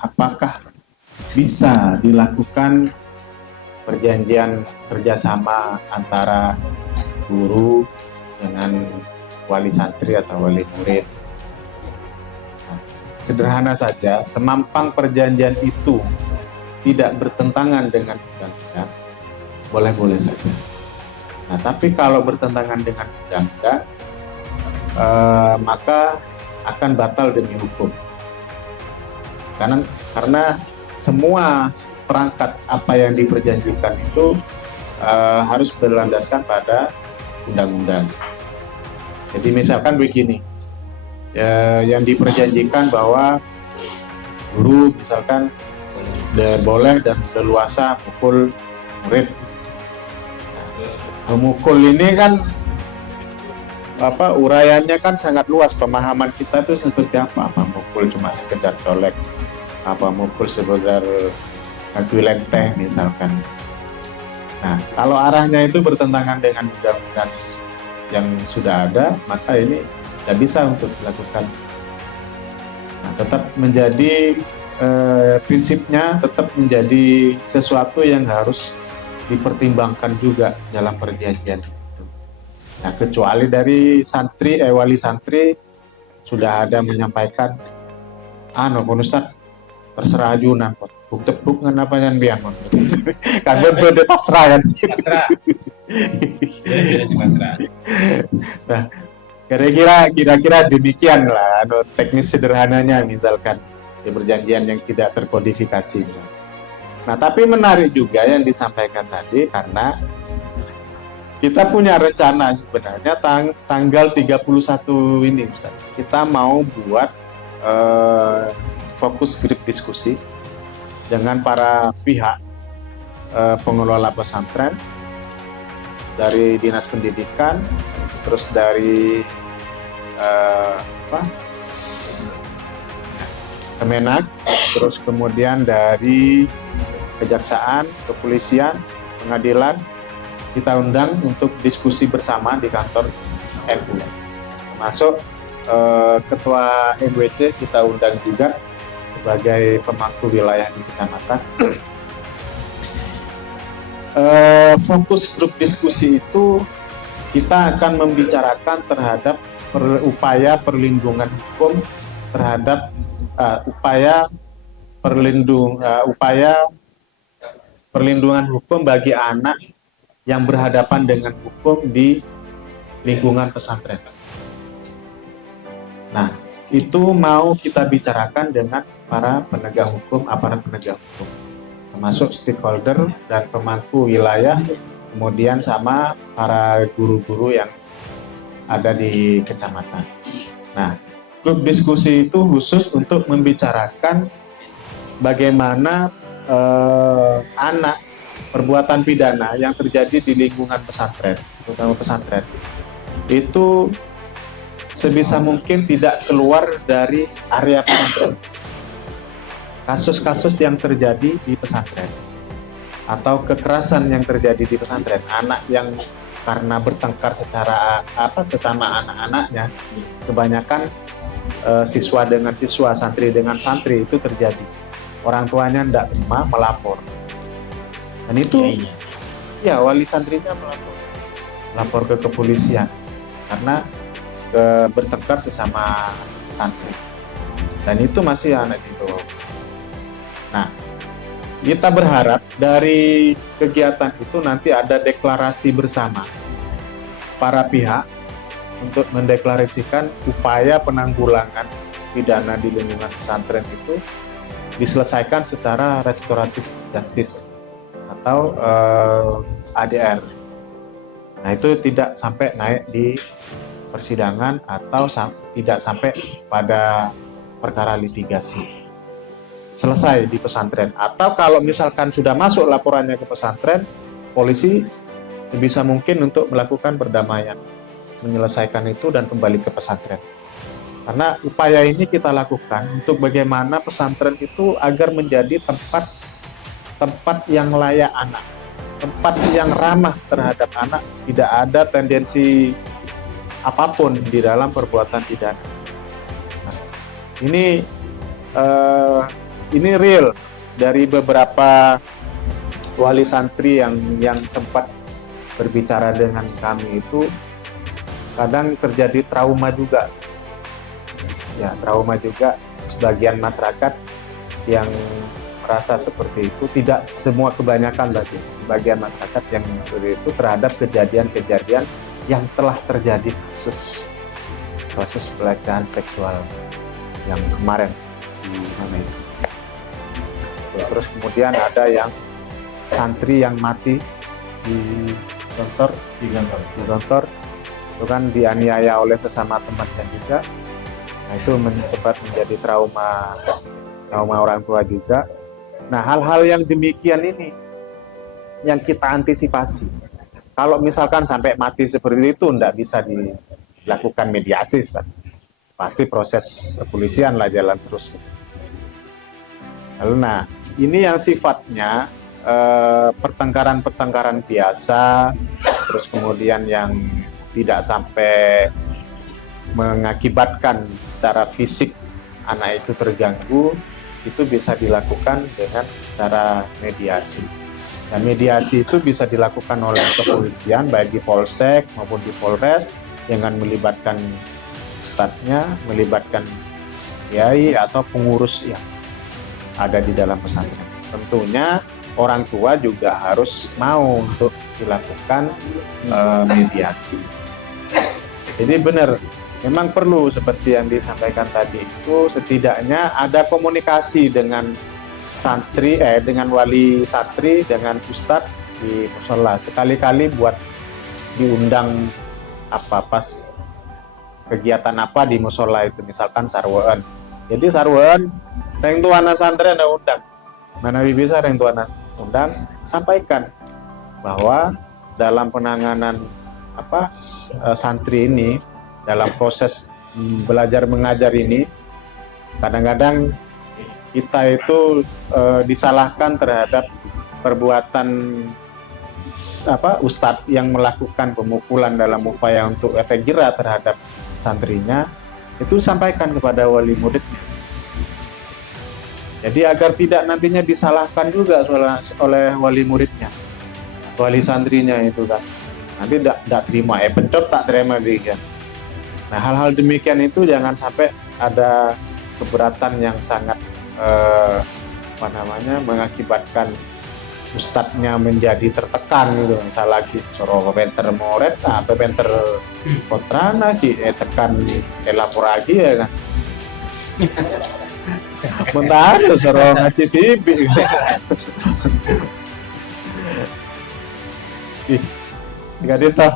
apakah bisa dilakukan perjanjian kerjasama antara guru dengan wali santri atau wali murid. Sederhana saja, semampang perjanjian itu tidak bertentangan dengan undang-undang, boleh-boleh saja. Nah, tapi kalau bertentangan dengan undang-undang, maka akan batal demi hukum. Karena semua perangkat apa yang diperjanjikan itu harus berlandaskan pada undang-undang. Jadi misalkan begini, yang diperjanjikan bahwa guru misalkan boleh dan leluasa mukul murid. Memukul ini kan uraiannya kan sangat luas, pemahaman kita itu seperti apa mukul cuma sekedar colek, apa mukul sekedar kaki teh misalkan. Nah, kalau arahnya itu bertentangan dengan undang-undang yang sudah ada, maka ini tidak bisa untuk dilakukan. Nah, tetap menjadi prinsipnya tetap menjadi sesuatu yang harus dipertimbangkan juga dalam perjanjian itu. Nah, kecuali dari wali santri sudah ada menyampaikan, Ustaz, terserah ajunan kok. Buk apa yang biar kan berbeda pasrah kan. Pasrah. Nah, kira-kira demikian lah teknis sederhananya misalkan di perjanjian yang tidak terkodifikasi. Nah, tapi menarik juga yang disampaikan tadi, karena kita punya rencana sebenarnya tanggal 31 ini Ustaz. Kita mau buat fokus grup diskusi dengan para pihak pengelola pesantren, dari Dinas Pendidikan, terus dari Kemenak, terus kemudian dari Kejaksaan, Kepolisian, Pengadilan. Kita undang untuk diskusi bersama di kantor NU. Termasuk Ketua MWC kita undang juga sebagai pemangku wilayah di kecamatan. Fokus grup diskusi itu kita akan membicarakan terhadap upaya perlindungan hukum terhadap upaya perlindungan hukum bagi anak yang berhadapan dengan hukum di lingkungan pesantren. Nah, itu mau kita bicarakan dengan para penegak hukum, aparat penegak hukum, termasuk stakeholder dan pemangku wilayah, kemudian sama para guru-guru yang ada di kecamatan. Nah, grup diskusi itu khusus untuk membicarakan bagaimana anak perbuatan pidana yang terjadi di lingkungan pesantren, terutama pesantren, itu sebisa mungkin tidak keluar dari area pesantren. Kasus-kasus yang terjadi di pesantren atau kekerasan yang terjadi di pesantren, anak yang karena bertengkar secara sesama anak-anaknya, kebanyakan siswa dengan siswa, santri dengan santri itu terjadi. Orang tuanya tidak terima, melapor. Dan itu wali santrinya melapor ke kepolisian karena bertengkar sesama santri. Dan itu masih anak itu. Nah, kita berharap dari kegiatan itu nanti ada deklarasi bersama para pihak untuk mendeklarasikan upaya penanggulangan pidana di lingkungan pesantren itu diselesaikan secara restoratif justice atau ADR. Nah, itu tidak sampai naik di persidangan atau tidak sampai pada perkara litigasi. Selesai di pesantren. Atau kalau misalkan sudah masuk laporannya ke pesantren, polisi sebisa mungkin untuk melakukan perdamaian, menyelesaikan itu dan kembali ke pesantren. Karena upaya ini kita lakukan untuk bagaimana pesantren itu agar menjadi tempat yang layak anak, tempat yang ramah terhadap anak, tidak ada tendensi apapun di dalam perbuatan pidana. Nah, ini ini real dari beberapa wali santri yang sempat berbicara dengan kami itu, kadang terjadi trauma juga. Ya, trauma juga sebagian masyarakat yang merasa seperti itu, tidak semua, kebanyakan lagi sebagian masyarakat yang seperti itu terhadap kejadian-kejadian yang telah terjadi, kasus pelecehan seksual yang kemarin di mana itu. Terus kemudian ada yang santri yang mati di kantor itu kan dianiaya oleh sesama temannya juga. Nah, itu sempat menjadi trauma orang tua juga. Nah, hal-hal yang demikian ini yang kita antisipasi. Kalau misalkan sampai mati seperti itu, tidak bisa dilakukan mediasi, Pak. Pasti proses kepolisian lah jalan terus. Lalu, nah, ini yang sifatnya pertengkaran biasa, terus kemudian yang tidak sampai mengakibatkan secara fisik anak itu terganggu, itu bisa dilakukan dengan cara mediasi. Dan mediasi itu bisa dilakukan oleh kepolisian, baik di Polsek maupun di Polres, dengan melibatkan ustadznya, melibatkan kiai atau pengurus yang ada di dalam pesantren. Tentunya orang tua juga harus mau untuk dilakukan mediasi. Jadi benar, memang perlu seperti yang disampaikan tadi itu, setidaknya ada komunikasi dengan santri, dengan wali santri, dengan ustadz di musola. Sekali-kali buat diundang pas kegiatan apa di musola itu, misalkan sarwaan. Jadi sarwaan, reng tuana santri ada undang. Mana bisa reng tuana undang, sampaikan bahwa dalam penanganan santri ini, dalam proses belajar mengajar ini, kadang-kadang kita itu disalahkan terhadap perbuatan ustadz yang melakukan pemukulan dalam upaya untuk efek jerah terhadap santrinya. Itu sampaikan kepada wali muridnya. Jadi agar tidak nantinya disalahkan juga oleh wali muridnya, wali santrinya itu kan. Nanti tidak terima, pencot tak terima juga. Nah, hal-hal demikian itu jangan sampai ada keberatan yang sangat mengakibatkan ustadznya menjadi tertekan gitu. Misal lagi soro penter moret atau penter kontrana tekan elapor lagi ya kan. Bentar soro ngaji bibi. Ih, enggak ditoh.